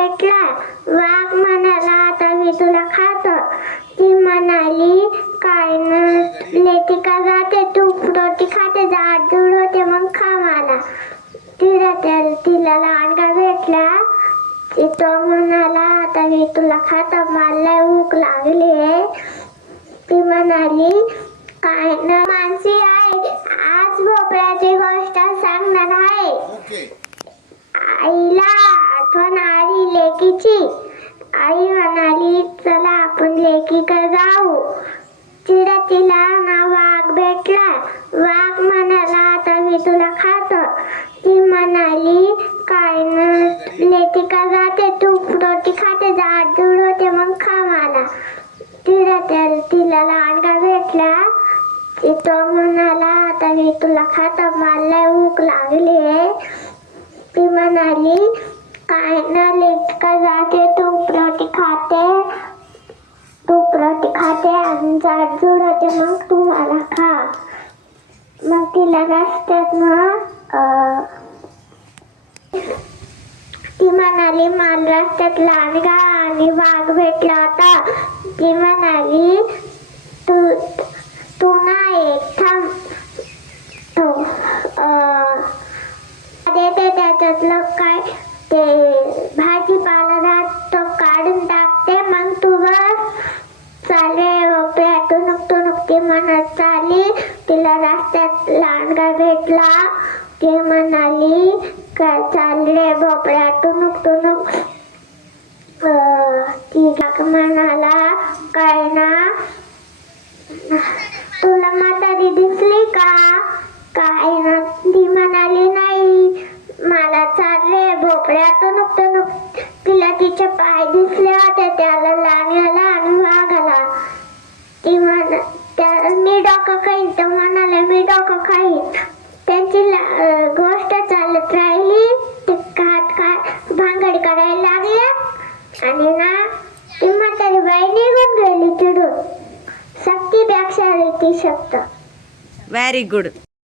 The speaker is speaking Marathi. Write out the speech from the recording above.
भेटला. वाघ म्हणाला, आता मी तुला खातो. ती म्हणाली, काय लेती का जाते, तू रोटी खाते, हात दूर होते, मग खा मला. तिला लांडगा भेटला. तो म्हणाला, आता मी तुला खातो, मला भूक लागली. ती म्हणाली, काय ना मानसी आहे, आज भोपळ्याची गोष्ट सांगणार आहे. आईला आठवण आली लेकीची. आई म्हणाली, चला आपण लेकीकडे जाऊ. तिला ना वाघ भेटला. वाघ म्हणाला, आता मी तुला खातो. ती म्हणाली, काय लेकी का जाते, तू रोटी खाते, हात दूर होते, मग खा मला. तिला लांडगा भेटला. तो म्हणाला, आता मी तुला खातो, मला भूक लागली. ती म्हणाली, काय ना लेकी का जाते, तू रोटी खाते आणि हात दूर होते, मग तू मला खा. मग तिला रस्त्यात ती म्हणाली, मला रस्त्यात लांडगा आणि वाघ भेटला होता. ती म्हणाली, तू ना एक थांब, देते त्याच्यातलं काय ते भाजीपाला राहत तो काढून टाकते, मग तू बस. चाले भोपळ्या टुनुक ती म्हणत चाली. तिला रस्त्यात लांडगा भेटला. ती म्हणाली, काय चालले भोपळ्या टुनुक. ती म्हणाला, काय ना तुला म्हातारी दिसली का? काय ना. ती म्हणाली, नाही, मला चालले भोपळ्या टुनुक. तिला तिचे पाय दिसले होते, त्याला लागला आणि वाघाला. ती मी डोकं खाईन. तो म्हणाले, मी डोकं खाईन. त्यांची गोष्ट चालत राहिली. ते भांगड करायला लागल्या आणि ना ती म्हातारी बाई निघून गेली तिथून. शक्तीपेक्षा रीती शब्द. Very good.